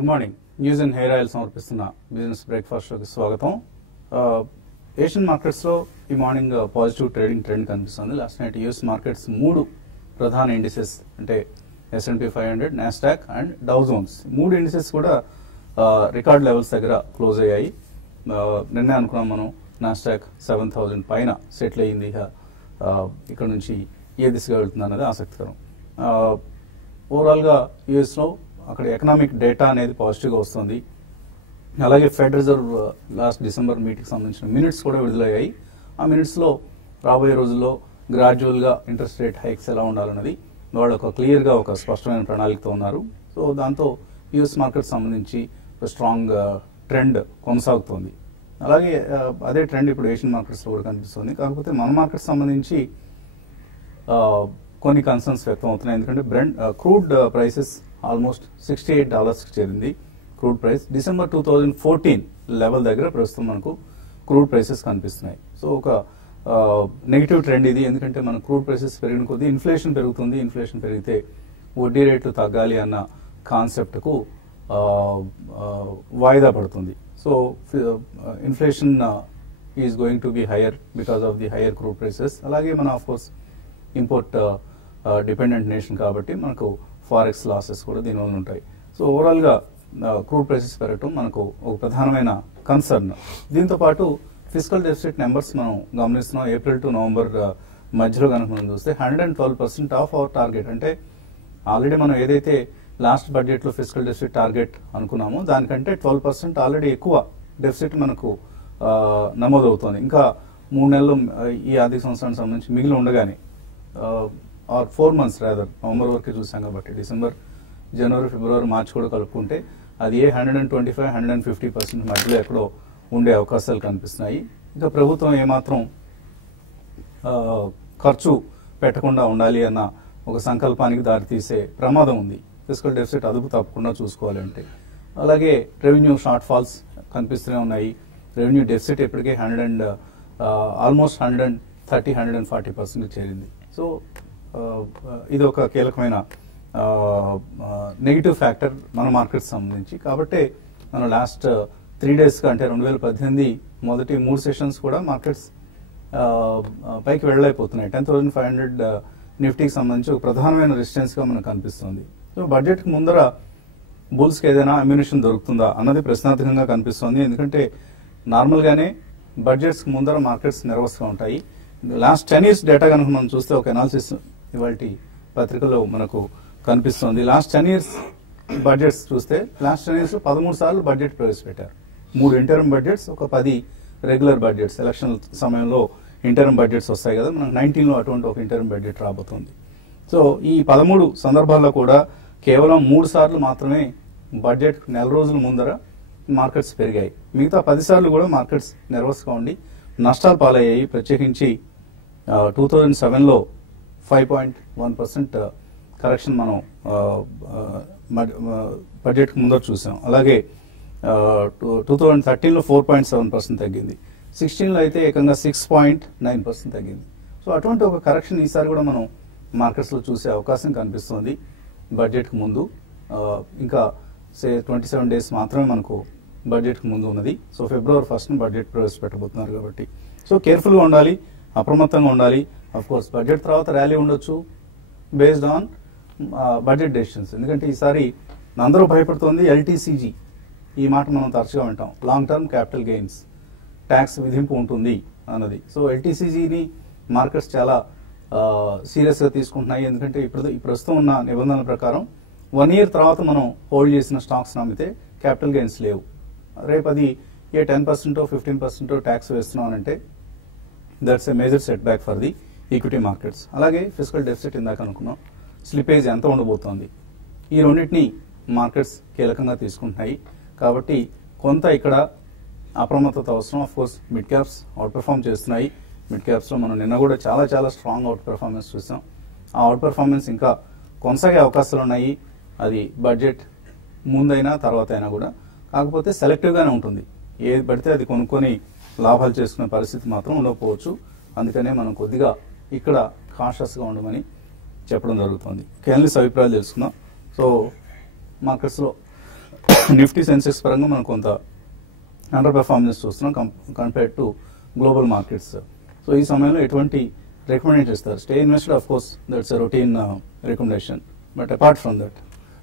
Good morning. News and hair oil సమర్పిస్తున్న business breakfast షోకి స్వాగతం. ఏషియన్ మార్కెట్స్ లో ఈ మార్నింగ్ పాజిటివ్ ట్రేడింగ్ ట్రెండ్ కనిపిస్తుంది. లాస్ట్ నైట్ యూఎస్ మార్కెట్స్ మూడు ప్రధాన ఇండిసెస్ అంటే S&P 500, Nasdaq and Dow Jones మూడు ఇండిసెస్ కూడా రికార్డ్ లెవెల్స్ దగ్గర క్లోజ్ అయ్యాయి. నిన్నే అనుకున్నాం మనం నాస్డాక్ 7,000 పైన సెటిల్ అయ్యింది. ఇక్కడ నుంచి ఏ దిశగా వెళ్తుంది అన్నది ఆసక్తికరం. ఓవరాల్గా యూఎస్లో అక్కడ ఎకనామిక్ డేటా అనేది పాజిటివ్గా వస్తుంది. అలాగే ఫెడ్ రిజర్వ్ లాస్ట్ డిసెంబర్ మీటింగ్కి సంబంధించిన మినిట్స్ కూడా విడుదలయ్యాయి. ఆ మినిట్స్లో రాబోయే రోజుల్లో గ్రాడ్యువల్గా ఇంట్రెస్ట్ రేట్ హైక్స్ ఎలా ఉండాలన్నది వాళ్ళు ఒక క్లియర్గా ఒక స్పష్టమైన ప్రణాళికతో ఉన్నారు. సో దాంతో యూఎస్ మార్కెట్ సంబంధించి ఒక స్ట్రాంగ్ ట్రెండ్ కొనసాగుతోంది. అలాగే అదే ట్రెండ్ ఇప్పుడు ఏషియన్ మార్కెట్స్లో కూడా కనిపిస్తుంది. కాకపోతే మన మార్కెట్ సంబంధించి కొన్ని కన్సర్న్స్ వ్యక్తం అవుతున్నాయి. ఎందుకంటే క్రూడ్ ప్రైసెస్ ఆల్మోస్ట్ $68 చేరింది. క్రూడ్ ప్రైస్ డిసెంబర్ 2014 లెవెల్ దగ్గర ప్రస్తుతం మనకు క్రూడ్ ప్రైసెస్ కనిపిస్తున్నాయి. సో ఒక నెగిటివ్ ట్రెండ్ ఇది. ఎందుకంటే మన క్రూడ్ ప్రైసెస్ పెరిగిన కొద్దీ ఇన్ఫ్లేషన్ పెరుగుతుంది. ఇన్ఫ్లేషన్ పెరిగితే వడ్డీ రేట్లు తగ్గాలి అన్న కాన్సెప్ట్కు వాయిదా పడుతుంది. So inflation is going to be higher because of the hire crude prices. అలాగే మన of course import dependent nation కాబట్టి మనకు ఫారెక్స్ లాసెస్ కూడా దీనివల్ల ఉంటాయి. సో ఓవరాల్గా క్రూడ్ ప్రైసెస్ పెరగటం మనకు ఒక ప్రధానమైన కన్సర్న్. దీంతో పాటు ఫిజికల్ డెఫిసిట్ నెంబర్స్ మనం గమనిస్తున్నాం. ఏప్రిల్ టు నవంబర్ మధ్యలో కనుక మనం చూస్తే 112% ఆఫ్ అవర్ టార్గెట్. అంటే ఆల్రెడీ మనం ఏదైతే లాస్ట్ బడ్జెట్లో ఫిజికల్ డెఫిసిట్ టార్గెట్ అనుకున్నామో దానికంటే 12% ఆల్రెడీ ఎక్కువ డెఫిసిట్ మనకు నమోదవుతోంది. ఇంకా 3 నెలలు ఈ ఆర్థిక సంవత్సరానికి సంబంధించి మిగిలి ఉండగానే 4 months రాదర్ నవంబర్ వరకే చూసాం కాబట్టి డిసెంబర్, జనవరి, ఫిబ్రవరి, మార్చి కూడా కలుపుకుంటే అది 125-150% మధ్యలో ఎక్కడో ఉండే అవకాశాలు కనిపిస్తున్నాయి. ఇంకా ప్రభుత్వం ఏమాత్రం ఖర్చు పెట్టకుండా ఉండాలి అన్న ఒక సంకల్పానికి దారితీసే ప్రమాదం ఉంది. ఫిజికల్ డెఫిసిట్ అదుపు తప్పకుండా చూసుకోవాలంటే. అలాగే రెవెన్యూ షార్ట్ ఫాల్స్ కనిపిస్తూనే ఉన్నాయి. రెవెన్యూ డెఫిసిట్ ఇప్పటికే ఆల్మోస్ట్ 130-140% చేరింది. సో ఇది ఒక కీలకమైన నెగిటివ్ ఫ్యాక్టర్ మన మార్కెట్ సంబంధించి. కాబట్టి మనం లాస్ట్ 3 daysగా అంటే 2018 మొదటి 3 sessions కూడా మార్కెట్స్ పైకి వెళ్ళలేకపోతున్నాయి. 10,500 నిఫ్టీకి సంబంధించి ఒక ప్రధానమైన రెసిస్టెన్స్గా మనకు కనిపిస్తుంది. సో బడ్జెట్కి ముందర బుల్స్కి ఏదైనా అమ్యునిషన్ దొరుకుతుందా అన్నది ప్రశ్నార్థకంగా కనిపిస్తుంది. ఎందుకంటే నార్మల్గానే బడ్జెట్స్కి ముందర మార్కెట్స్ నెర్వస్గా ఉంటాయి. లాస్ట్ 10 years డేటా కనుక మనం చూస్తే ఒక అనాలిసిస్ ఇవాళ పత్రికలో మనకు కనిపిస్తుంది. లాస్ట్ 10 years బడ్జెట్స్ చూస్తే లాస్ట్ 10 yearsలో 13 సార్లు బడ్జెట్ ప్రవేశపెట్టారు. 3 ఇంటర్మ్ బడ్జెట్స్, ఒక 10 రెగ్యులర్ బడ్జెట్స్. ఎలక్షన్ సమయంలో ఇంటర్మ్ బడ్జెట్స్ వస్తాయి కదా, మనకు 19లో అటువంటి ఒక ఇంటర్మ్ బడ్జెట్ రాబోతుంది. సో ఈ 13 సందర్భాల్లో కూడా కేవలం 3 సార్లు మాత్రమే బడ్జెట్ నెల రోజుల ముందర మార్కెట్స్ పెరిగాయి. మిగతా 10 సార్లు కూడా మార్కెట్స్ నెర్వస్గా ఉండి నష్టాలు పాలయ్యాయి. ప్రత్యేకించి 2007లో 5.1% కరెక్షన్ మనం బడ్జెట్కి ముందర చూసాం. అలాగే 2013లో 4.7% తగ్గింది. 16లో అయితే ఏకంగా 6.9% తగ్గింది. సో అటువంటి ఒక కరెక్షన్ ఈసారి కూడా మనం మార్కెట్స్లో చూసే అవకాశం కనిపిస్తుంది. బడ్జెట్కి ముందు ఇంకా 27 days మాత్రమే మనకు బడ్జెట్కి ముందు ఉన్నది. సో February 1st బడ్జెట్ ప్రవేశపెట్టబోతున్నారు కాబట్టి సో కేర్ఫుల్గా ఉండాలి, అప్రమత్తంగా ఉండాలి. అఫ్ కోర్స్ బడ్జెట్ తర్వాత ర్యాలీ ఉండొచ్చు బేస్డ్ ఆన్ బడ్జెట్ డెసిషన్స్. ఎందుకంటే ఈసారి అందరూ భయపడుతోంది LTCG. ఈ మాట మనం తరచుగా వింటాం, long term capital gains tax విధింపు ఉంటుంది అన్నది. సో LTCGని మార్కెట్స్ చాలా సీరియస్గా తీసుకుంటున్నాయి. ఎందుకంటే ఇప్పుడు ప్రస్తుతం ఉన్న నిబంధనల ప్రకారం 1 year తర్వాత మనం హోల్డ్ చేసిన స్టాక్స్ నమ్మితే క్యాపిటల్ గెయిన్స్ లేవు. రేపు అది 10%, 15% ట్యాక్స్ వేస్తున్నామనంటే that's a major setback for the equity markets. అలాగే ఫిజికల్ డెఫిసిట్ ఇందాక అనుకున్నాం, స్లిపేజ్ ఎంత ఉండబోతోంది. ఈ రెండింటిని మార్కెట్స్ కీలకంగా తీసుకుంటున్నాయి. కాబట్టి కొంత ఇక్కడ అప్రమత్తత అవసరం. Of course mid caps out perform చేస్తున్నాయి. మిడ్ క్యాప్స్లో మనం నిన్న కూడా చాలా స్ట్రాంగ్ అవుట్ పెర్ఫార్మెన్స్ చూసాం. ఆ అవుట్ పెర్ఫార్మెన్స్ ఇంకా కొనసాగే అవకాశాలు ఉన్నాయి. అది బడ్జెట్ ముందైనా తర్వాత అయినా కూడా. కాకపోతే సెలెక్టివ్గానే ఉంటుంది. ఏది పడితే అది కొనుక్కొని లాభాలు చేసుకునే పరిస్థితి మాత్రం ఉండకపోవచ్చు. అందుకనే మనం కొద్దిగా ఇక్కడ కాషియస్గా ఉండమని చెప్పడం జరుగుతుంది. కేఎన్ఎస్ అభిప్రాయాలు తెలుసుకుందాం. సో మార్కెట్స్లో నిఫ్టీ సెన్సెక్స్ పరంగా మనం కొంత అండర్ పెర్ఫార్మెన్స్ చూస్తున్నాం compared to global markets. So ఈ సమయంలో ఎటువంటి రికమెండేషన్ చేస్తారు? Stay invested, of course that's a routine recommendation, but apart from that.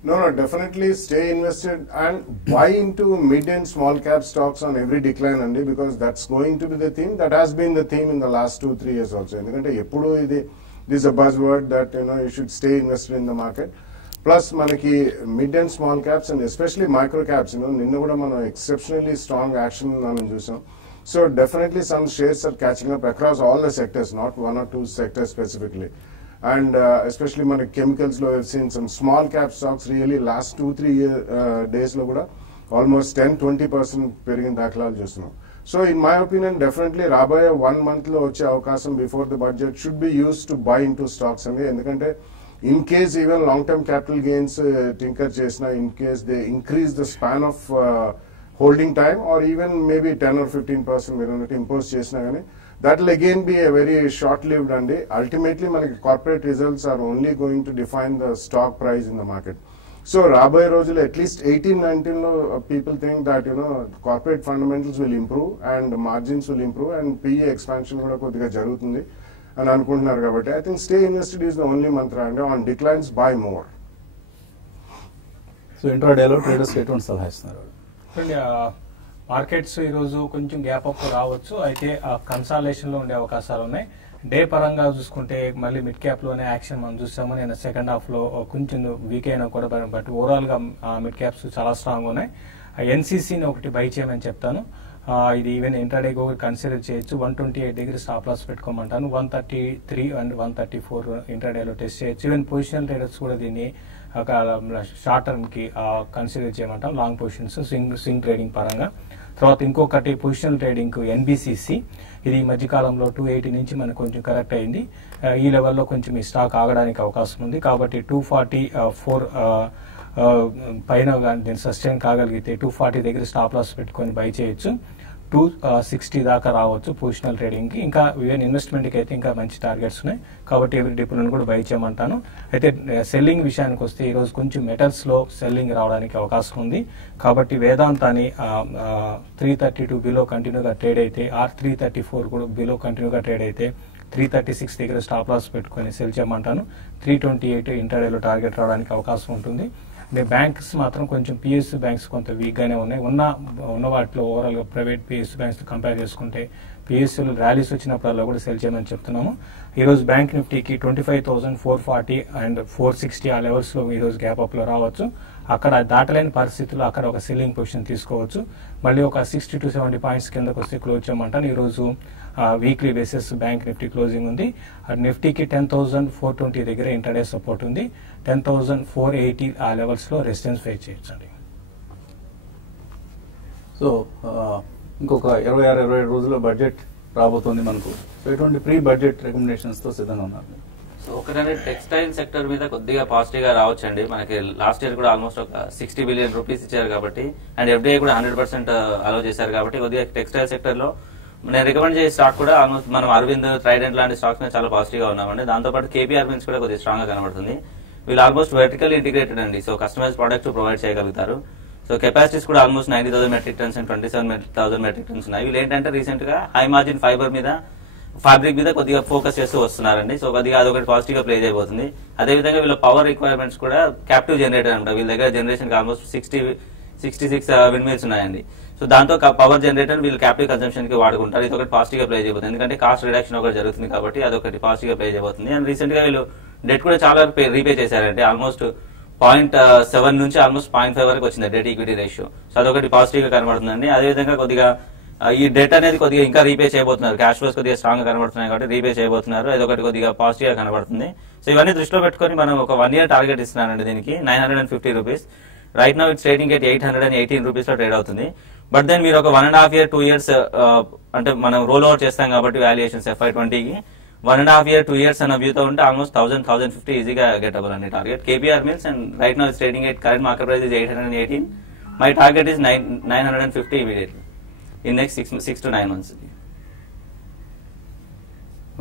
No, definitely stay invested and buy into mid and small cap stocks on every decline, Andy, because that's going to be the theme. That has been the theme in the last 2-3 years also. Endukante eppudu this is a buzzword that you should stay invested in the market. Plus manaki mid and small caps and especially micro caps, ninna kuda మనం exceptionally strong action మనం చూసాం. So definitely some shares are catching up across all the sectors, not one or two sectors specifically. And especially మన chemicals లో we've seen some small cap stocks really last 2-3 days లో కూడా almost 10-20% పెరిగిన దాఖలాలు చూస్తున్నాం. So in my opinion definitely రాబోయే 1 month లో వచ్చే అవకాశం before the budget should be used to buy into stocks అండి. ఎందుకంటే in case even long term capital gains tinker చేసినా, in case they increase the span of holding time or even maybe 10 or 15% మీరు అన్నట్టు impose చేసినా కానీ that will again be a very short-lived and ultimately manaki corporate results are only going to define the stock price in the market. So raboye rojulo at least 18-19 lo people think that corporate fundamentals will improve and margins will improve and PE expansion kuda kodiga jarugutundi అని అనుకుంటున్నారు కాబట్టి I think stay invested is the only mantra and on declines buy more. So ఇంట్రాడేలో traders ఎటువంటి సలహా ఇస్తున్నారు? Markets ఈరోజు కొంచెం gap up రావచ్చు, అయితే కన్సాలేషన్ లో ఉండే అవకాశాలు ఉన్నాయి. డే పరంగా చూసుకుంటే మళ్ళీ మిడ్ క్యాప్ లోనే యాక్షన్ మనం చూసాము. నేను సెకండ్ హాఫ్ లో కొంచెం వీక్ అయినా కూడా, బట్ ఓవరాల్ గా మిడ్ క్యాప్స్ చాలా స్ట్రాంగ్ ఉన్నాయి. ఎన్సీసీని ఒకటి బై చేయమని చెప్తాను. ఇది ఈవెన్ ఇంట్రాడే కూడా కన్సిడర్ చేయొచ్చు. 128 దగ్గర స్టాప్ లాస్ పెట్టుకోమంటాను. 133 అండ్ 134 ఇంట్రాడేలో టెస్ట్ చేయొచ్చు. ఈవెన్ పొజిషనల్ ట్రేడర్స్ కూడా దీన్ని ఒక షార్ట్ టర్మ్ కి కన్సిడర్ చేయమంటాం, లాంగ్ పొజిషన్స్ స్వింగ్ ట్రేడింగ్ పరంగా. తర్వాత ఇంకొకటి పొజిషనల్ ట్రేడింగ్ ఎన్బిసిసి, ఇది ఈ మధ్యకాలంలో 280 నుంచి మనకు కొంచెం కరెక్ట్ అయింది. ఈ లెవెల్లో కొంచెం ఈ స్టాక్ ఆగడానికి అవకాశం ఉంది. కాబట్టి 244 పైన దీన్ని సస్టైన్ కాగలిగితే 240 దగ్గర స్టాప్ లాస్ పెట్టుకొని బై చేయొచ్చు. 260 దాకా రావచ్చు పొజిషనల్ ట్రేడింగ్ కి. ఇంకా ఈవెన్ ఇన్వెస్ట్మెంట్ కి అయితే ఇంకా మంచి టార్గెట్స్ ఉన్నాయి, కాబట్టి ఎవరి డిపోలను కూడా బై చేయమంటాను. అయితే సెల్లింగ్ విషయానికి వస్తే ఈ రోజు కొంచెం మెటల్స్ లో సెల్లింగ్ రావడానికి అవకాశం ఉంది. కాబట్టి వేదాంతాన్ని 332 బిలో కంటిన్యూగా ట్రేడ్ అయితే, ఆర్ 334 కూడా బిలో కంటిన్యూగా ట్రేడ్ అయితే 336 దగ్గర స్టాప్ లాస్ పెట్టుకొని సెల్ చేయమంటాను. 328 ఇంటర్డేలో టార్గెట్ రావడానికి అవకాశం ఉంటుంది. బ్యాంక్స్ మాత్రం కొంచెం పిఎస్యూ బ్యాంక్స్ కొంత వీక్ గానే ఉన్నాయి. ఉన్న వాటిలో ఓవరాల్ గా ప్రైవేట్ పిఎస్యూ బ్యాంక్స్ కంపేర్ చేసుకుంటే పిఎస్యూలో ర్యాలీస్ వచ్చినప్పుడల్లా కూడా సెల్ చేయమని చెప్తున్నాము. ఈ రోజు బ్యాంక్ నిఫ్టీకి 25,440 అండ్ 460 ఆ లెవెల్స్ లో ఈ రోజు గ్యాప్ అప్ లో రావచ్చు. అక్కడ దాటలేని పరిస్థితుల్లో అక్కడ ఒక సెల్లింగ్ పొజిషన్ తీసుకోవచ్చు. మళ్ళీ ఒక 60 to 70 పాయింట్స్ కిందకు వస్తే క్లోజ్ చేయమంటాను. ఈ రోజు weekly basis bank Nifty closing ఉంది. నిఫ్టీకి 10,420 దగ్గర ఇంటర్డే సపోర్ట్ ఉంది. 10,480 ఆ లెవెల్స్ లో రెసిస్టెన్స్ ఫేస్ చేయొచ్చండి. సో ఇంకొక 26-27 రోజుల్లో బడ్జెట్ రాబోతోంది మనకు. సో ఎటువంటి ప్రీ బడ్జెట్ రికమెండేషన్స్ తో సిద్ధంగా ఉన్నారు? సో ఒకటే టెక్స్టైల్ సెక్టర్ మీద కొద్దిగా పాజిటివ్ గా రావచ్చండి. మనకి లాస్ట్ ఇయర్ కూడా ఆల్మోస్ట్ ఒక 60 బిలియన్ రూపీస్ ఇచ్చారు కాబట్టి, అండ్ ఎఫ్డీఐ కూడా 100% అలౌ చేశారు కాబట్టి కొద్దిగా టెక్స్టైల్ సెక్టర్ లో నేను రికమెండ్ చేసే స్టాక్ కూడా ఆల్మోస్ట్ మనం అరవింద్, ట్రైడెంట్ లాంటి స్టాక్స్ మీద చాలా పాజిటివ్ గా ఉన్నామండి. దాంతోపాటు కేపీఆర్ మిన్స్ కూడా కొద్దిగా స్ట్రాంగ్ గా కనబడుతుంది. వీళ్ళు ఆల్మోస్ట్ వర్టికల్ ఇంటిగ్రేటెడ్ అండి. సో కస్టమైజ్ ప్రొడక్ట్స్ ప్రొవైడ్ చేయగలుగుతారు. సో కెపాసిటీస్ కూడా almost 90,000 metric tons and 27,000 metric tons ఉన్నాయి. వీళ్ళు ఏంటంటే రీసెంట్ గా హై మార్జిన్ ఫైబర్ మీద, ఫ్యాబ్రిక్ మీద కొద్దిగా ఫోకస్ చేస్తూ వస్తున్నారండి. సో కొద్దిగా అదొకటి పాజిటివ్ గా ప్లే చేయబోతుంది. అదేవిధంగా వీళ్ళ పవర్ రిక్వైర్మెంట్స్ కూడా క్యాప్టివ్ జనరేటర్ అనమాట. వీళ్ళ దగ్గర జనరేషన్ ఆల్మోస్ట్ 66 విండ్ మిల్స్ ఉన్నాయండి. సో దాంతో పవర్ జనరేటర్ వీళ్ళు క్యాపిటల్ కన్సంప్షన్ కి వాడుకుంటారు. ఇది ఒకటి పాజిటివ్ గా ప్లే చేయబోతుంది. ఎందుకంటే కాస్ట్ రిడక్షన్ ఒకటి జరుగుతుంది కాబట్టి అదొకటి పాజిటివ్ గా ప్లే చేయబోతుంది. అండ్ రీసెంట్ గా వీళ్ళు డెట్ కూడా చాలా రీపే చేశారంటే ఆల్మోస్ట్ 0.7 నుంచి ఆల్మోస్ట్ 0.5 వరకు వచ్చింది డెట్ ఈక్విటీ రేషియో. సో అదొకటి పాజిటివ్ గా కనబడుతుందండి. అదేవిధంగా కొద్దిగా ఈ డెట్ అనేది కొద్దిగా ఇంకా రీపే చేయబోతున్నారు. క్యాష్ ఫ్లోస్ కొద్దిగా స్ట్రాంగ్ గా కనబడుతున్నాయి కాబట్టి రీపే చేయబోతున్నారు. అదొకటి కొద్దిగా పాజిటివ్ గా కనబడుతుంది. సో ఇవన్నీ దృష్టిలో పెట్టుకుని మనం ఒక 1 year టార్గెట్ ఇస్తున్నానండి దీనికి 950 rupees. Right now it's trading at 818 rupees లో ట్రేడ్ అవుతుంది. బట్ దెన్ మీరు ఒక 1.5 year 2 years అంటే మనం రోల్ ఓవర్ చేస్తాం కాబట్టి వాల్యుయేషన్స్ FY20కి 1.5 year 2 years అన్న వ్యూతో ఉంటే ఆల్మోస్ట్ 1,050 ఈజీగా గెటబుల్ అండి target. KPR means and right now it's trading at current market price is 818. My target is 950 immediately in next 6 to 9 months.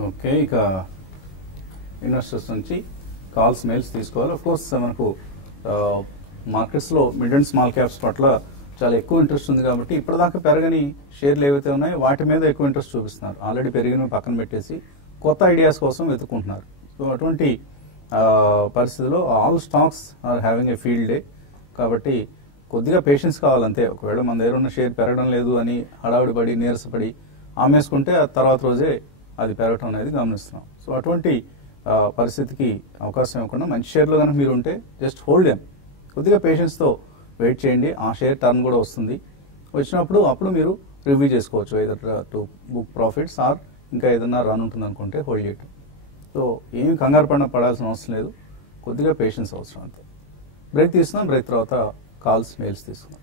Okay, ఇక ఇన్వెస్టర్స్ నుంచి కాల్స్, మెయిల్స్ తీసుకోవాలి. Of course మనకు మార్కెట్స్లో mid and small caps పట్ల చాలా ఎక్కువ interest ఉంది కాబట్టి ఇప్పటిదాకా పెరగని షేర్లు ఏవైతే ఉన్నాయో వాటి మీద ఎక్కువ ఇంట్రెస్ట్ చూపిస్తున్నారు. ఆల్రెడీ పెరిగిన పక్కన పెట్టేసి కొత్త ఐడియాస్ కోసం వెతుక్కుంటున్నారు. సో అటువంటి పరిస్థితిలో all stocks are having a field day. కాబట్టి కొద్దిగా పేషెన్స్ కావాలంతే. ఒకవేళ మన దగ్గర ఉన్న షేర్ పెరగడం లేదు అని హడావుడి పడి నీరసపడి ఆమేసుకుంటే ఆ తర్వాత రోజే అది పెరగటం అనేది గమనిస్తున్నాం. సో అటువంటి పరిస్థితికి అవకాశం ఇవ్వకుండా మంచి షేర్లు కనుక మీరు ఉంటే జస్ట్ హోల్డ్ దెమ్. కొద్దిగా పేషెన్స్తో వెయిట్ చేయండి. ఆ షేర్ టర్న్ కూడా వస్తుంది. వచ్చినప్పుడు అప్పుడు మీరు రివ్యూ చేసుకోవచ్చు. Either to book profits or ఇంకా ఏదైనా రన్ ఉంటుంది అనుకుంటే హోల్డ్ చేయటం. సో ఏమి కంగారు పడాల్సిన అవసరం లేదు. కొద్దిగా పేషెన్స్ అవసరం అంతే. బ్రేక్ తీసుకున్నాం. బ్రేక్ తర్వాత కాల్స్ మెయిల్స్ తీసుకున్నాం.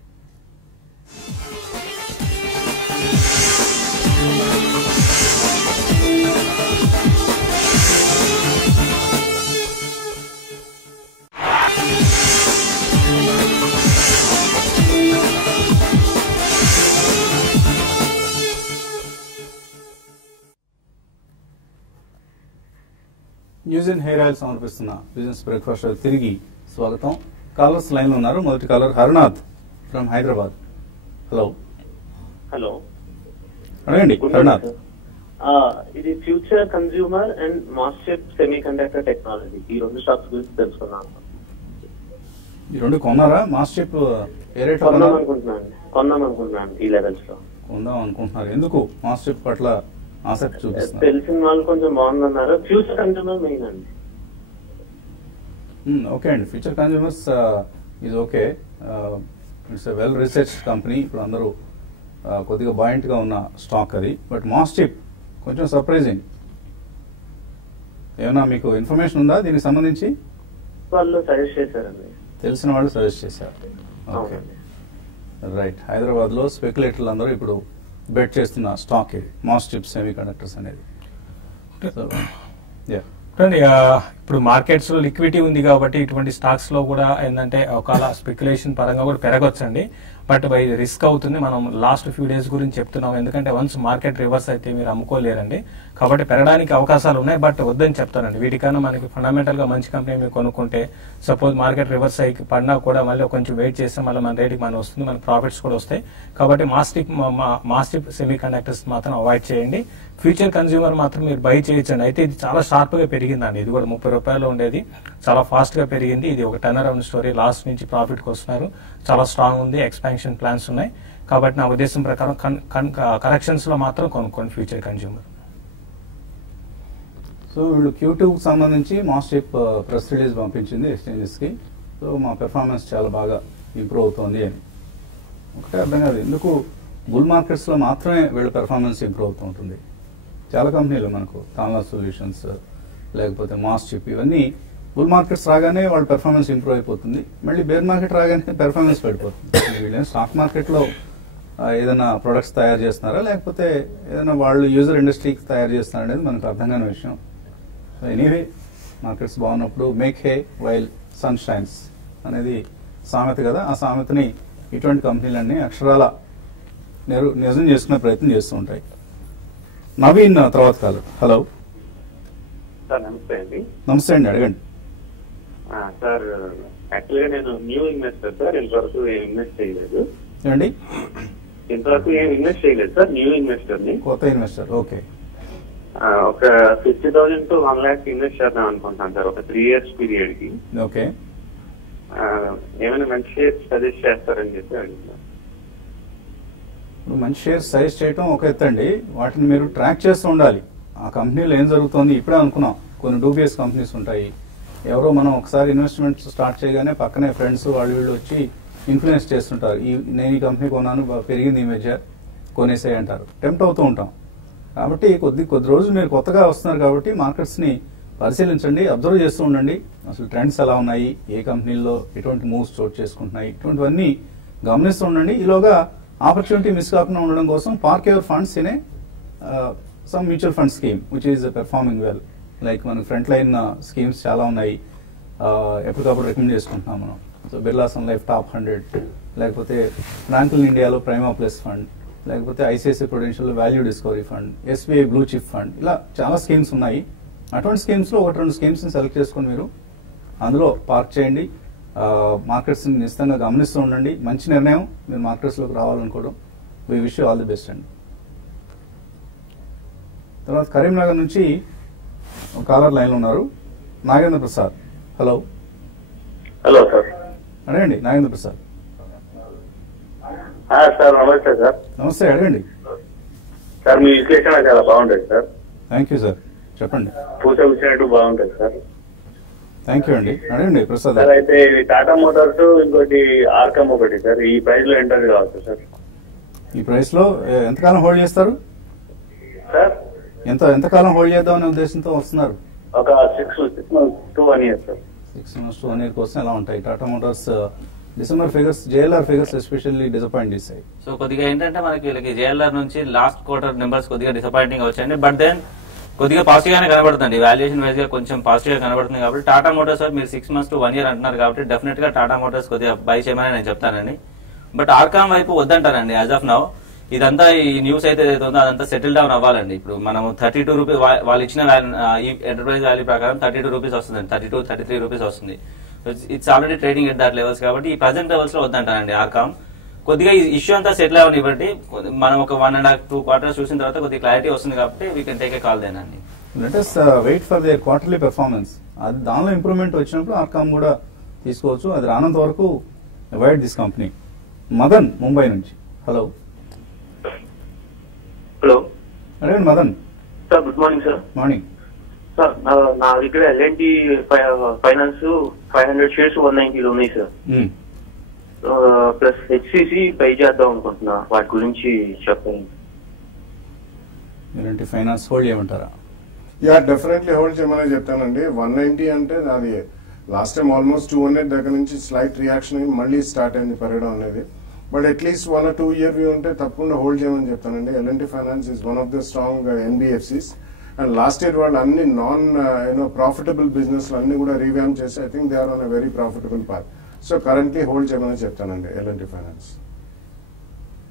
న్యూస్ అండ్ హెయిర్ ఆయిల్ సమర్పిస్తున్న బిజినెస్ బ్రేక్ఫాస్ట్ తిరిగి స్వాగతం. కాలర్స్ లైన్ లో ఉన్నారు. మొదటి caller Harnath from Hyderabad. Hello hello అడగండి హర్నాథ్. ఇది ఫ్యూచర్ కన్స్యూమర్ అండ్ మాస్టెప్ సెమీ కండక్టర్ టెక్నాలజీ, ఈ రెండు స్టాక్స్ గురించి తెలుసుకున్నాను. ఈ రెండు కొన్నారా? మాస్టెప్ ఏ రేట్ కొందాం అనుకుంటున్నాను ఈ లెవెల్స్ లో కొందాం అనుకుంటున్నారు. ఎందుకు మాస్టెప్ పట్ల ఆసక్తి చూపిస్తున్నారు? తెలిసిన వాళ్ళు కొంచెం బాగుందన్నారు. ఫ్యూచర్ కన్స్యూమర్ మెయిన్ అండి. ఓకే అండి. Future consumers is okay. It's a well research company. ఇప్పుడు అందరూ కొద్దిగా బాయింట్ గా ఉన్న స్టాక్ అది. బట్ మాస్టెప్ కొంచెం సర్ప్రైజింగ్. ఏమన్నా మీకు ఇన్ఫర్మేషన్ ఉందా దీనికి సంబంధించి? వాళ్ళు సజెస్ట్ చేశారండి. తెలిసిన వాళ్ళు సజెస్ట్ చేశారు. Okay right. హైదరాబాద్ లో స్పెక్యులేటర్లు అందరూ ఇప్పుడు బెట్ చేస్తున్న స్టాక్ ఇది మాస్టెప్ సెమీ కండక్టర్స్ అనేది. ఇప్పుడు మార్కెట్స్ లో లిక్విడిటీ ఉంది కాబట్టి ఇటువంటి స్టాక్స్ లో కూడా ఏంటంటే ఒకవేళ స్పెక్యులేషన్ పరంగా కూడా పెరగొచ్చండి. బట్ ఇది రిస్క్ అవుతుంది. మనం లాస్ట్ ఫ్యూ డేస్ గురించి చెప్తున్నాం. ఎందుకంటే వన్స్ మార్కెట్ రివర్స్ అయితే మీరు అమ్ముకోలేరండి. కాబట్టి పెరగడానికి అవకాశాలు ఉన్నాయి. బట్ వద్దని చెప్తానండి. వీటికన్నా మనకి ఫండమెంటల్ గా మంచి కంపెనీ మీరు కొనుక్కుంటే సపోజ్ మార్కెట్ రివర్స్ అయ్యి పడినా కూడా మళ్ళీ కొంచెం వెయిట్ చేస్తే మళ్ళీ మన రేటుకి మన వస్తుంది, మన ప్రాఫిట్స్ కూడా వస్తాయి. కాబట్టి మాస్టెప్ సెమీ కండక్టర్స్ మాత్రం అవాయిడ్ చేయండి. ఫ్యూచర్ కన్స్యూమర్ మాత్రం మీరు బై చేయొచ్చండి. అయితే ఇది చాలా షార్ప్ గా పెరిగిందండి. ఇది కూడా 30 రూపాయలు ఉండేది, చాలా ఫాస్ట్ గా పెరిగింది. ఇది ఒక టర్న్ అరౌండ్ స్టోరీ. లాస్ట్ నుంచి ప్రాఫిట్ కి వస్తున్నారు. చాలా స్ట్రాంగ్ ఉంది. ఎక్స్పాన్షన్ ప్లాన్స్ ఉన్నాయి. కాబట్టి నా ఉద్దేశం ప్రకారం కరెక్షన్స్ లో మాత్రం కొనుక్కోండి ఫ్యూచర్ కన్స్యూమర్. సో వీళ్ళు Q2 సంబంధించి మాస్టెప్ ప్రెస్ రిలీజ్ పంపించింది ఎక్స్చేంజెస్ కి. సో మా పెర్ఫార్మెన్స్ చాలా బాగా ఇంప్రూవ్ అవుతుంది అని. ఒకటే అర్థం కాదు ఎందుకు బుల్ మార్కెట్స్ లో మాత్రమే వీళ్ళ పెర్ఫార్మెన్స్ ఇంప్రూవ్ అవుతూ ఉంటుంది. చాలా కంపెనీలు మనకు తాన్లా సొల్యూషన్స్ లేకపోతే మాస్టెప్ ఇవన్నీ బుల్ మార్కెట్స్ రాగానే వాళ్ళ పెర్ఫార్మెన్స్ ఇంప్రూవ్ అయిపోతుంది. మళ్ళీ బేర్ మార్కెట్ రాగానే పెర్ఫార్మెన్స్ పడిపోతుంది. వీళ్ళేం స్టాక్ మార్కెట్ లో ఏదైనా ప్రొడక్ట్స్ తయారు చేస్తున్నారా లేకపోతే ఏదైనా వాళ్ళు యూజర్ ఇండస్ట్రీకి తయారు చేస్తున్నారా అనేది మనకు అర్థం కాని విషయం. సో ఎనీవే మార్కెట్స్ బాగున్నప్పుడు make hay while sun shines అనేది సామెత కదా. ఆ సామెతని ఇటువంటి కంపెనీలన్నీ అక్షరాల నిజం చేసుకునే ప్రయత్నం చేస్తూ ఉంటాయి. నవీన్ తర్వాత కాదు. హలో సార్ నమస్తే అండి. నమస్తే అండి, అడగండి. సార్ యాక్చువల్గా నేను న్యూ ఇన్వెస్టర్ సార్. ఇంతవరకు ఏం ఇన్వెస్ట్ చేయలేదు. ఏమండి? ఇంతవరకు ఏం ఇన్వెస్ట్ చేయలేదు సార్. న్యూ ఇన్వెస్టర్ ని. కొత్త ఇన్వెస్టర్. ఓకే. ఒక 50,000 to 1 lakh ఇన్వెస్ట్ చేద్దాం అనుకుంటాను సార్ ఒక 3 years పీరియడ్ కి. ఓకే. ఏమైనా మంచి షేర్స్ సజెస్ట్ చేస్తారని చెప్పి అడుగుతున్నాను. ఇప్పుడు మంచి షేర్స్ సజెస్ట్ చేయడం ఒక ఎత్తండి. వాటిని మీరు ట్రాక్ చేస్తూ ఉండాలి. ఆ కంపెనీలో ఏం జరుగుతోంది ఇప్పుడే అనుకున్నాం. కొన్ని డూబియస్ కంపెనీస్ ఉంటాయి. ఎవరో మనం ఒకసారి ఇన్వెస్ట్మెంట్ స్టార్ట్ చేయగానే పక్కనే ఫ్రెండ్స్ వాళ్ళు వీళ్ళు వచ్చి ఇన్ఫ్లుయెన్స్ చేస్తుంటారు. నేను ఈ కంపెనీ కొన్నాను, పెరిగింది ఈ మధ్య, కొనేసే అంటారు. టెంప్ట్ అవుతూ ఉంటాం. కాబట్టి కొద్ది రోజులు మీరు కొత్తగా వస్తున్నారు కాబట్టి మార్కెట్స్ ని పరిశీలించండి, అబ్జర్వ్ చేస్తూ ఉండండి. అసలు ట్రెండ్స్ ఎలా ఉన్నాయి, ఏ కంపెనీల్లో ఎటువంటి మూవ్స్ చోటు చేసుకుంటున్నాయి, ఇటువంటివన్నీ గమనిస్తూ ఉండండి. ఈలోగా ఆపర్చునిటీ మిస్ కాకుండా ఉండడం కోసం park your funds in some mutual fund scheme which is performing well. Like మనకు ఫ్రంట్ లైన్ స్కీమ్స్ చాలా ఉన్నాయి, ఎప్పటికప్పుడు రికమెండ్ చేసుకుంటున్నాం మనం. So Birla sun life top 100, లేకపోతే ఫ్రాంక్లిన్ ఇండియాలో ప్రైమా ప్లస్ ఫండ్, లేకపోతే ICICI prudential value discovery fund, SBI blue chip fund, ఇలా చాలా స్కీమ్స్ ఉన్నాయి. అటువంటి స్కీమ్స్ లో 1-2 స్కీమ్స్ ని సెలెక్ట్ చేసుకుని మీరు అందులో పార్క్ చేయండి. మార్కెట్స్ నిశ్చితంగా గమనిస్తూ ఉండండి. మంచి నిర్ణయం మీరు మార్కెట్స్లోకి రావాలనుకోవడం. We wish you all the best అండి. తర్వాత కరీంనగర్ నుంచి ఒక కాలర్ లైన్లో ఉన్నారు, Nagendra Prasad. Hello hello sir. అడగండి నాగేంద్ర ప్రసాద్. సార్ నమస్తే సార్. నమస్తే, అడగండి సార్. మీ విశ్లేషణ చాలా బాగుంటుంది సార్. థ్యాంక్ యూ సార్, చెప్పండి. పూస విచ్చినట్టు బాగుంటుంది సార్. థ్యాంక్ యూ అండి. అడగండి ప్రసాద్. సార్ అయితే టాటా మోటార్స్, ఇంకోటి ఆర్కమ్ ఒకటి సార్. ఈ ప్రైస్ లో ఎంటర్ కావచ్చు సార్. ఈ ప్రైస్ లో ఎంతకాలం హోల్డ్ చేస్తారు సార్? ఎంతకాలం హోల్డ్ చేద్దామనే ఉద్దేశంతో వస్తున్నారు? ఒక 6 months to 1 year sir. 6 months to 1 year కోసం ఎలా ఉంటాయి? Tata Motors December figures, JLR figures especially disappoint చేశాయి. సో కొద్దిగా ఏంటంటే మనకి వీళ్ళకి జేఎల్ఆర్ నుంచి లాస్ట్ క్వార్టర్ నెంబర్స్ కొద్దిగా డిసప్పాయింటింగ్ వచ్చాయండి. బట్ దెన్ కొద్దిగా పాజిటివ్ గానే కనబడుతుంది, వాల్యుయేషన్ వైజ్ గా కొంచెం పాజిటివ్ గా కనబడుతుంది. కాబట్టి టాటా మోటార్స్ మీరు 6 months to 1 year అంటున్నారు కాబట్టి డెఫినెట్ గా టాటా మోటార్స్ కొద్దిగా బై చేయమని నేను చెప్తానండి. బట్ ఆర్కామ్ వైపు వద్దంటారండి యాజ్ ఆఫ్ నౌ. ఇదంతా ఈ న్యూస్ అయితే ఏదైతే ఉందో అదంతా సెటిల్ డౌన్ అవ్వాలండి. ఇప్పుడు మనం 32 రూపీస్ వాళ్ళు ఇచ్చిన ఈ ఎంటర్ప్రైజ్ వాల్యూ ప్రకారం 32 రూపీస్ వస్తుంది, 32-33 రూపీస్ వస్తుంది. It's already trading at that levels కాబట్టి ఈ ప్రెసెంట్ లెవెల్స్ లో వద్దంటారండి ఆర్కామ్. కొద్దిగా ఈ ఇష్యూ అంతా సెటిల్ అవ్వని బట్టి మనం ఒక 1.5-2 quarters చూసిన తర్వాత కొద్దిగా క్లారిటీ వస్తుంది కాబట్టి we can take a call దేనండి. Let us wait for their quarterly performance. అది దానిలో ఇంప్రూవ్మెంట్ వచ్చినప్పుడు ఆర్కామ్ కూడా తీసుకోవచ్చు. అది రానంత వరకు avoid this company. Madan Mumbai నుంచి. హలో హలో అడగండి Madan. Sir. Good morning sir. Morning sir. నా దగ్గర ఎల్ఎన్టీ ఫైనాన్స్ 500 shares 190 ఉన్నాయి సార్. ప్లస్ హెచ్సిసి బై చేద్దాం అనుకుంటున్నా, వాటి గురించి చెప్పండి. ఎలాంటి ఫైనాన్స్ హోల్డ్ చేయమంటారా? యా, డెఫినెట్లీ హోల్డ్ చేయమని చెప్తానండి. 190 అంటే అది లాస్ట్ టైం ఆల్మోస్ట్ 200 దగ్గర నుంచి స్లైట్ రియాక్షన్ అయ్యి మళ్ళీ స్టార్ట్ అయింది పెరగడం అనేది. But at least 1 or 2 year view ఉంటే తప్పకుండా హోల్డ్ చేయమని చెప్తానండి. L N T finance is one of the strong NBFCs. And last year వాళ్ళు అన్ని నాన్ ప్రాఫిటబుల్ బిజినెస్ అన్ని కూడా రీవ్యామ్ చేసి I think they are on a very profitable path. So currently hold చేయమని చెప్తానండి ఎల్ఎన్టీ ఫైనాన్స్.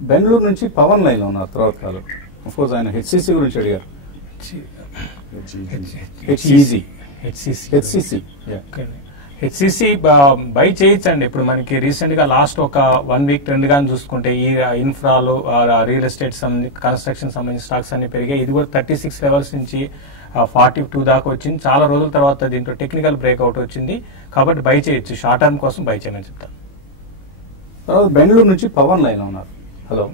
బెంగళూరు నుంచి పవన్ లైన్ లో ఉన్నారు తర్వాత కాలం. ఆఫ్ కోర్స్ ఆయన హెచ్సిసి గురించి అడిగారు. హెచ్సిసి బై చేయొచ్చండి. ఇప్పుడు మనకి రీసెంట్ గా లాస్ట్ ఒక 1 week ట్రెండ్ గాని చూసుకుంటే ఈ ఇన్ఫ్రాలు, రియల్ ఎస్టేట్ కన్స్ట్రక్షన్ సంబంధించిన స్టాక్స్ అన్ని పెరిగాయి. ఇది కూడా 36 levels నుంచి 42 దాకా వచ్చింది. చాలా రోజుల తర్వాత దీంట్లో టెక్నికల్ బ్రేక్అవుట్ వచ్చింది కాబట్టి బై చేయొచ్చు. షార్ట్ టర్మ్ కోసం బై చేయమని చెప్తాను. తర్వాత బెంగళూరు నుంచి పవన్ లైన్ లో ఉన్నారు. Hello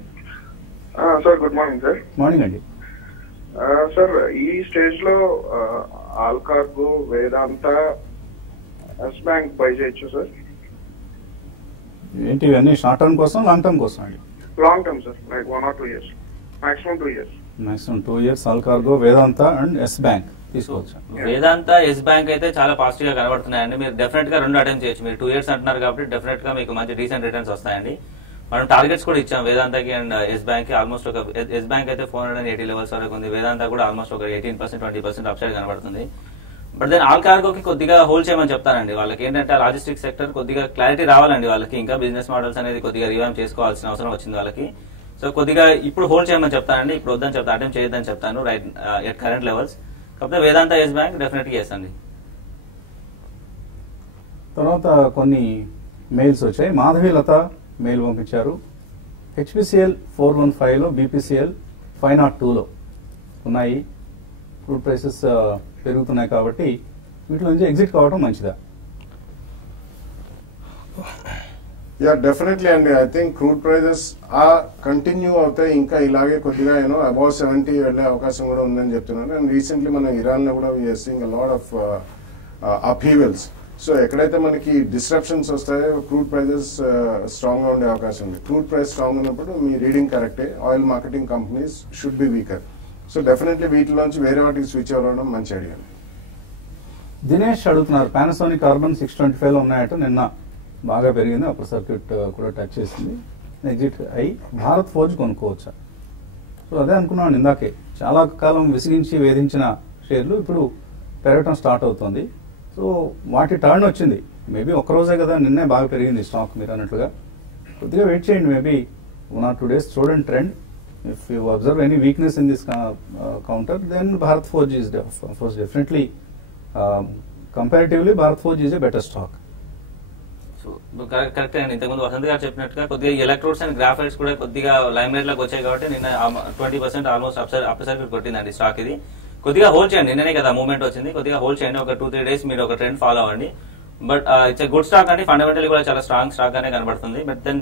sir. Good morning sir. Morning అండి. సార్, ఈ స్టేజ్ లో ఆల్కార్గో, వేదాంత, ఎస్ బ్యాంక్ బై చేయొచ్చు సార్? ఏంటి ఇవన్నీ షార్ట్ టర్మ్ కోసం, లాంగ్ టర్మ్ కోసం అండి? Long term sir, like 1 or 2 years, maximum 2 years. Maximum 2 years Allcargo, Vedanta and Yes Bank తీసుకోవచ్చు. వేదాంత, ఎస్ బ్యాంక్ అయితే చాలా పాజిటివ్ గా కనబడుతున్నాయండి. మీరు డెఫినెట్ గా 2 అటెంప్ట్ చేయొచ్చు. మీరు 2 years అంటున్నారు కాబట్టి డెఫినెట్ గా మీకు మంచి డీసెంట్ రిటర్న్స్ వస్తాయండి. మనం టార్గెట్స్ కూడా ఇచ్చాం వేదాంతకి అండ్ ఎస్ బ్యాంక్ కి. ఆల్మోస్ట్ ఒక ఎస్ బ్యాంక్ అయితే 480 levels వరకు ఉంది. వేదాంత కూడా ఆల్మోస్ట్ ఒక 18%-20% అప్సైడ్ కనబడుతుంది. బట్ దెన్ ఆల్కార్గోకి కొద్దిగా హోల్డ్ చేయమని చెప్తానండి. వాళ్ళకి ఏంటంటే లాజిస్టిక్ సెక్టర్ కొద్దిగా క్లారిటీ రావాలండి. వాళ్ళకి ఇంకా బిజినెస్ మోడల్స్ అనేది కొద్దిగా రివామ్ చేసుకోవాల్సిన అవసరం వచ్చింది వాళ్ళకి. సో కొద్దిగా ఇప్పుడు హోల్డ్ చేయమని చెప్తానండి. ఇప్పుడు వద్దని చెప్తాను, అటెంప్ట్ చేయొద్దని చెప్తాను రైట్ ఎట్ కరెంట్ లెవెల్స్. కాకపోతే వేదాంత, ఎస్ బ్యాంక్ డెఫినెట్గా ఎస్ అండి. తర్వాత కొన్ని మెయిల్స్ వచ్చాయి. మాధవీలత మెయిల్ పంపించారు. హెచ్పిసిఎల్ 415లో, బీపీసీఎల్ 502లో ఉన్నాయి. క్రూడ్ ప్రైసెస్ పెరుగుతున్నాయి కాబట్టి వీటిలో నుంచి ఎగ్జిట్ కావడం మంచిదా? యా, డెఫినెట్లీ అండి. I think crude prices continue అవుతాయి. ఇంకా ఇలాగే కొద్దిగా అబౌవ్ 70 వెళ్లే అవకాశం కూడా ఉందని చెప్తున్నారు. అండ్ రీసెంట్లీ మనం ఇరాన్ లో కూడా we're seeing a lot of upheavals. So ఎక్కడైతే మనకి డిస్ట్రప్షన్స్ వస్తాయో క్రూడ్ ప్రైజెస్ స్ట్రాంగ్ గా ఉండే అవకాశం ఉంది. క్రూడ్ ప్రైస్ స్ట్రాంగ్ ఉన్నప్పుడు మీ రీడింగ్ కరెక్టే. Oil marketing companies should be weaker. So definitely వీటిలోంచి వేరే వాటికి స్విచ్ అవ్వడం మంచి ఐడియా. దినేష్ అడుగుతున్నారు, పానాసోనిక్ కార్బన్ 625లో ఉన్నాయట. నిన్న బాగా పెరిగింది, అప్పుడు సర్క్యూట్ కూడా టచ్ చేసింది, ఎగ్జిట్ అయ్యి భారత్ ఫోర్జ్ కొనుక్కోవచ్చా? సో అదే అనుకున్నాను ఇందాకే. చాలా కాలం విసిగించి వేధించిన షేర్లు ఇప్పుడు పెరగటం స్టార్ట్ అవుతుంది. సో వాటి టర్న్ వచ్చింది. మేబీ ఒక్కరోజే కదా, నిన్నే బాగా పెరిగింది స్టాక్ మీరు అన్నట్లుగా. కొద్దిగా వెయిట్ చేయండి. మేబీ 1 or 2 days చూడండి trend. If you observe any weakness in this counter, then Bharat Forge is definitely comparatively Bharat Forge is a better stock. So correct అండి. ఇంతకుముందు వసంత్ గారు చెప్పినట్టుగా కొద్దిగా ఎలక్ట్రోడ్స్ అండ్ గ్రాఫైట్స్ కూడా కొద్దిగా లైమ్ లైట్ లోకి వచ్చాయి కాబట్టి నిన్న 20% ఆల్మోస్ట్ అప్సైడ్ కొట్టిందండి స్టాక్. ఇది కొద్దిగా హోల్డ్ చేయండి, నిన్ననే కదా మూవ్మెంట్ వచ్చింది, కొద్దిగా హోల్డ్ చేయండి, ఒక 2-3 డేస్ మీరు ఒక ట్రెండ్ ఫాలో అవ్వండి. బట్ ఇట్స్ గుడ్ స్టాక్ అండి, ఫండమెంటల్ కూడా చాలా స్ట్రాంగ్ స్టాక్ గానే కనబడుతుంది. బట్ దెన్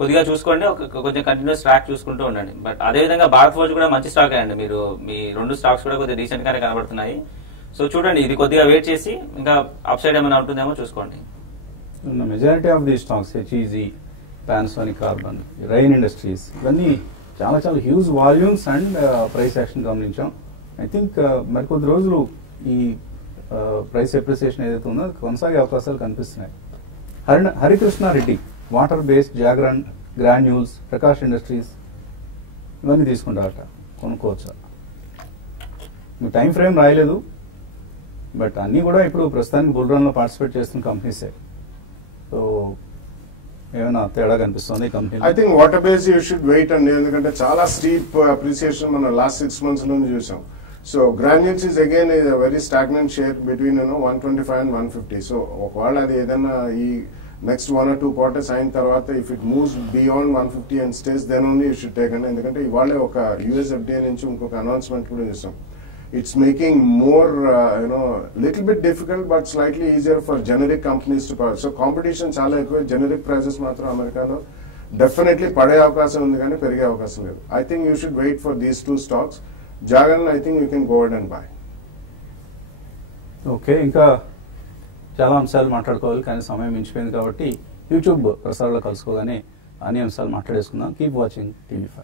కొద్దిగా చూసుకోండి, కొంచెం కంటిన్యూస్ ట్రాక్ చూసుకుంటూ ఉండండి. బట్ అదే విధంగా భారత్ ఫోర్జ్ కూడా మంచి స్టాక్ అండి, మీరు మీ 2 స్టాక్స్ కూడా కొద్దిగా రీసెంట్ గానే కనబడుతున్నాయి. సో చూడండి, ఇది కొద్దిగా వెయిట్ చేసి ఇంకా అప్సైడ్ ఏమైనా ఉంటుందేమో చూసుకోండి. Majority of the stocks HEG, Panasonic, carbon, rain industries ఇవన్నీ చాలా చాలా huge volumes and price action గమనించాం. ఐ థింక్ మరికొద్ది రోజులు ఈ ప్రైస్ ఎప్రిసియేషన్ ఏదైతే ఉందో కొనసాగే అవకాశాలు కనిపిస్తున్నాయి. హరికృష్ణ రెడ్డి, వాటర్ బేస్డ్ జాగరన్ గ్రాన్యూల్స్, ప్రకాష్ ఇండస్ట్రీస్ ఇవన్నీ తీసుకుంటారట, కొనుక్కోవచ్చా? మీ టైం ఫ్రేమ్ రాయలేదు, బట్ అన్నీ కూడా ఇప్పుడు ప్రస్తుతానికి బుల్ రన్ లో పార్టిసిపేట్ చేస్తున్న కంపెనీసే. సో ఏమైనా తేడా కనిపిస్తుంది company? I think water base you should wait అండి, ఎందుకంటే చాలా స్టీప్ అప్రిసియేషన్ మనం లాస్ట్ 6 months నుంచి చూసాం. So granules is again very stagnant share between 125 and 150. So ఒకవేళ అది ఏదైనా ఈ నెక్స్ట్ 1 or 2 quarters అయిన తర్వాత if it moves beyond 150 and stays then only you should take అండి. ఎందుకంటే ఇవాళ ఒక యూఎస్ ఎఫ్డిఏ నుంచి ఇంకొక అనౌన్స్మెంట్ కూడా చూసాం. It's making more, little bit difficult, but slightly easier for generic companies to pass. So competition చాలా ఎక్కువ, generic prices మాత్రం అమెరికాలో డెఫినెట్లీ పడే అవకాశం ఉంది కానీ పెరిగే అవకాశం లేదు. I think you should wait for these 2 stocks. Jagan, I think you can go ahead and buy. Okay, ఇంకా చాలా అంశాలు మాట్లాడుకోవాలి కానీ సమయం మించిపోయింది కాబట్టి యూట్యూబ్ ప్రసారాలు కలుసుకోగానే అన్ని అంశాలు మాట్లాడేసుకుందాం. Keep watching TV5.